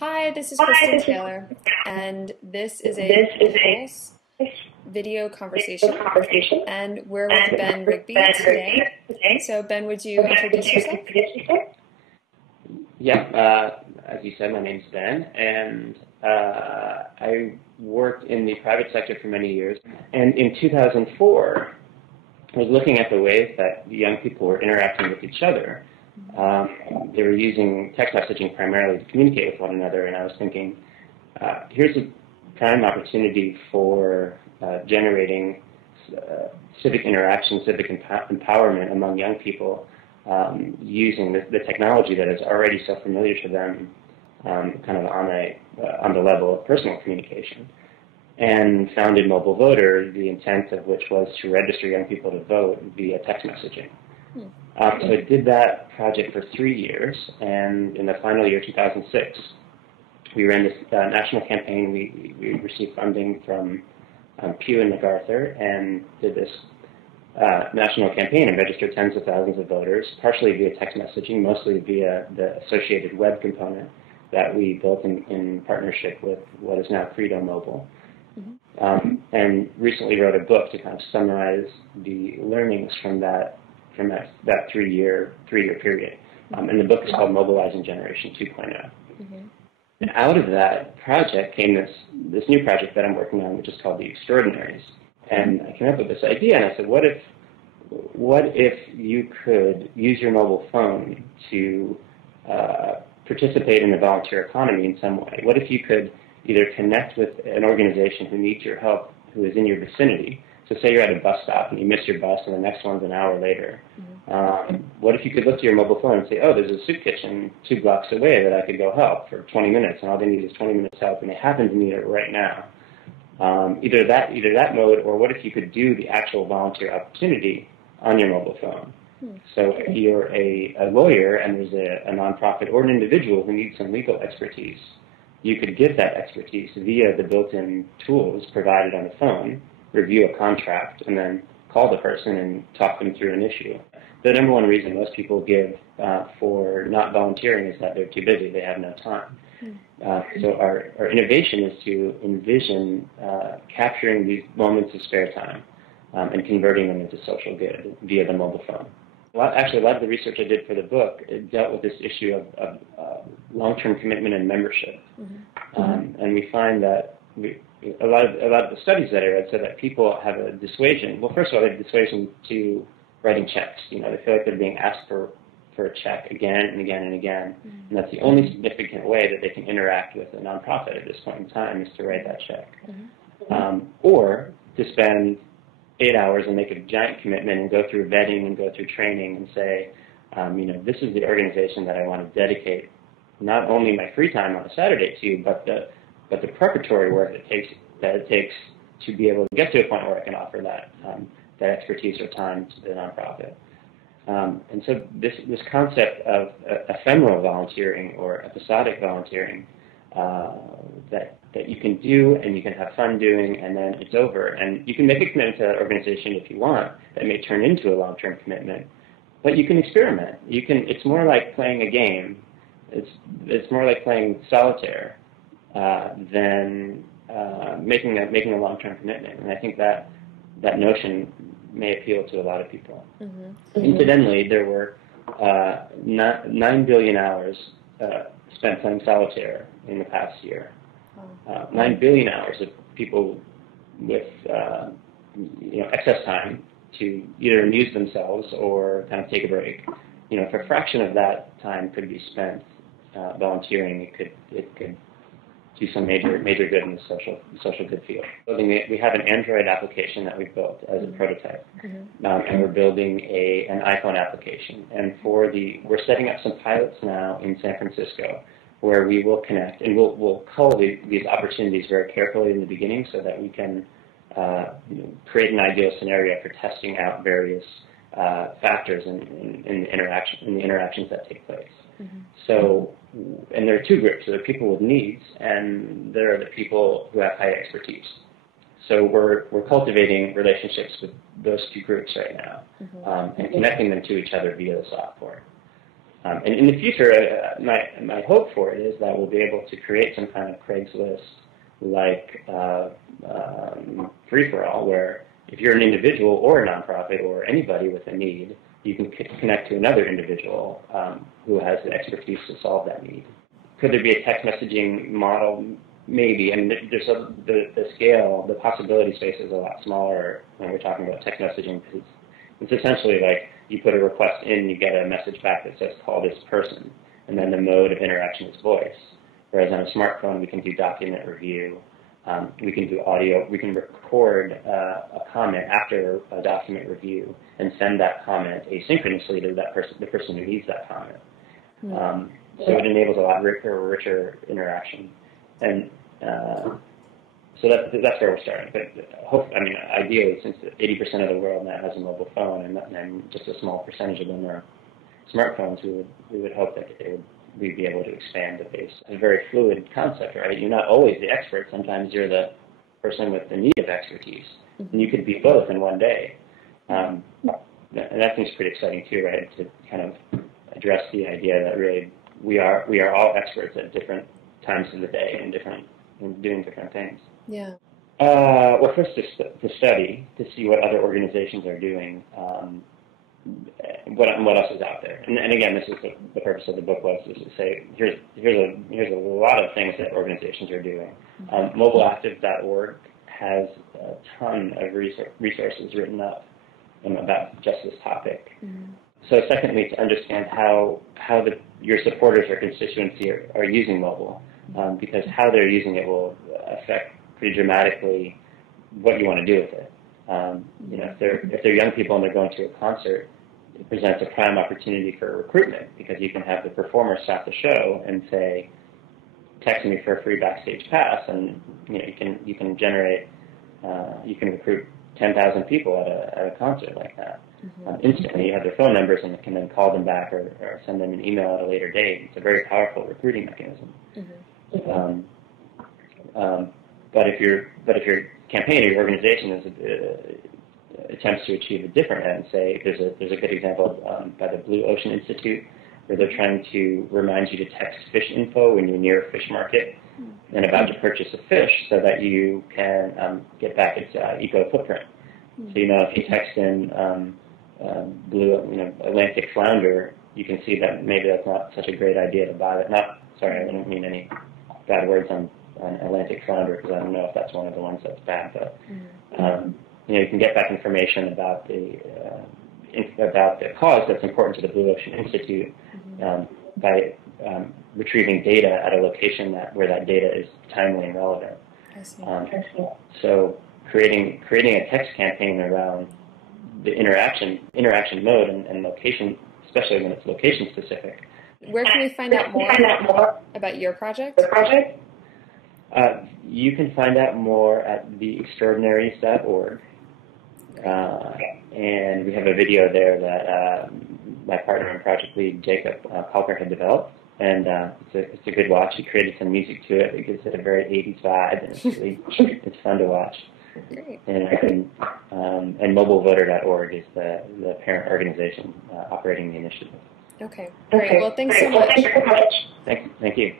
Hi, this is Kristen Taylor, and this is a Pulse video conversation, and we're with Ben Rigby today. So, Ben, would you introduce yourself? Yeah, as you said, my name's Ben, and I worked in the private sector for many years. And in 2004, I was looking at the ways that young people were interacting with each other. They were using text messaging primarily to communicate with one another, and I was thinking, here's a prime opportunity for generating civic interaction, civic empowerment among young people using the technology that is already so familiar to them, kind of on the level of personal communication. And founded Mobile Voter, the intent of which was to register young people to vote via text messaging. So I did that project for 3 years, and in the final year, 2006, we ran this national campaign. We received funding from Pew and MacArthur and did this national campaign and registered tens of thousands of voters, partially via text messaging, mostly via the associated web component that we built in partnership with what is now Credo Mobile. And recently wrote a book to kind of summarize the learnings from that 3-year period. And the book is called Mobilizing Generation 2.0. And out of that project came this new project that I'm working on, which is called The Extraordinaries. And I came up with this idea, and I said, what if you could use your mobile phone to participate in the volunteer economy in some way? What if you could either connect with an organization who needs your help, who is in your vicinity? So say you're at a bus stop and you miss your bus and the next one's an hour later. What if you could look to your mobile phone and say, oh, there's a soup kitchen 2 blocks away that I could go help for 20 minutes, and all they need is 20 minutes help, and they happen to need it right now. Either that mode, or what if you could do the actual volunteer opportunity on your mobile phone? So if you're a lawyer and there's a nonprofit or an individual who needs some legal expertise, you could give that expertise via the built-in tools provided on the phone, review a contract, and then call the person and talk them through an issue. The number one reason most people give for not volunteering is that they're too busy, they have no time. So our innovation is to envision capturing these moments of spare time and converting them into social good via the mobile phone. Actually, a lot of the research I did for the book, it dealt with this issue of long-term commitment and membership. And we find that a lot of the studies that I read said that people have a dissuasion. Well, first of all, they have a dissuasion to writing checks. They feel like they're being asked for a check again and again and again. And that's the only significant way that they can interact with a nonprofit at this point in time is to write that check. Or to spend 8 hours and make a giant commitment and go through vetting and go through training and say, this is the organization that I want to dedicate not only my free time on a Saturday to, but the preparatory work that it takes to be able to get to a point where I can offer that expertise or time to the nonprofit. And so this concept of ephemeral volunteering or episodic volunteering that you can do and you can have fun doing, and then it's over. And you can make a commitment to that organization if you want. That may turn into a long-term commitment, but you can experiment. It's more like playing a game. It's more like playing solitaire than making a long-term commitment. And I think that notion may appeal to a lot of people. Incidentally, there were 9 billion hours spent playing solitaire in the past year. 9 billion hours of people with excess time to either amuse themselves or kind of take a break. If a fraction of that time could be spent volunteering, it could do some major good in the social good field. We have an Android application that we've built as a prototype, and we're building an iPhone application. And we're setting up some pilots now in San Francisco where we will connect, and we'll cull these opportunities very carefully in the beginning so that we can create an ideal scenario for testing out various factors in the interactions that take place. So, and there are 2 groups. There are people with needs, and there are the people who have high expertise. So we're cultivating relationships with those 2 groups right now, and connecting them to each other via the software. And in the future, my hope for it is that we'll be able to create some kind of Craigslist-like free-for-all where if you're an individual or a nonprofit or anybody with a need, you can connect to another individual who has the expertise to solve that need. Could there be a text messaging model? Maybe. And there's the scale, the possibility space is a lot smaller when we're talking about text messaging, because it's essentially like you put a request in, you get a message back that says call this person, and then the mode of interaction is voice. Whereas on a smartphone, we can do document review. We can do audio. We can record a comment after a document review and send that comment asynchronously to that person, the person who needs that comment. So it enables a lot richer interaction. And so that's where we're starting. But ideally, since 80% of the world now has a mobile phone, and just a small percentage of them are smartphones, we would hope that we'd be able to expand the base. It's a very fluid concept, right? You're not always the expert. Sometimes you're the person with the need of expertise, and you could be both in one day. And that seems pretty exciting too, right? To kind of address the idea that really we are all experts at different times of the day and doing different things. Yeah. Well, first to study, to see what other organizations are doing, what else is out there. And again, this is the purpose of the book was to say here's a lot of things that organizations are doing. Mobileactive.org has a ton of resources written up about just this topic. So secondly, to understand how your supporters or constituency are using mobile, because how they're using it will affect pretty dramatically what you want to do with it. If they're young people and they're going to a concert, it presents a prime opportunity for recruitment, because you can have the performer stop the show and say, text me for a free backstage pass, and you can generate, you can recruit 10,000 people at a concert like that. Instantly, you have their phone numbers and can then call them back or send them an email at a later date. It's a very powerful recruiting mechanism. But if your campaign or your organization attempts to achieve a different end, say there's a good example by the Blue Ocean Institute, where they're trying to remind you to text fish info when you're near a fish market and about to purchase a fish, so that you can get back its eco footprint. So if you text in Atlantic flounder, you can see that maybe that's not such a great idea to buy that. I don't mean any bad words on Atlantic flounder, because I don't know if that's one of the ones that's bad, but you can get back information about the cause that's important to the Blue Ocean Institute by retrieving data at a location where that data is timely and relevant. So creating a text campaign around the interaction mode and location, especially when it's location specific. Where can we find out more about your project? You can find out more at theextraordinaries.org. And we have a video there that my partner and project lead, Jacob Kalker, had developed. And it's a good watch. He created some music to it. It gives it a very 80s vibe, and it's fun to watch. Great. And mobilevoter.org is the parent organization operating the initiative. Okay. Great. Well, thanks so much. Thank you.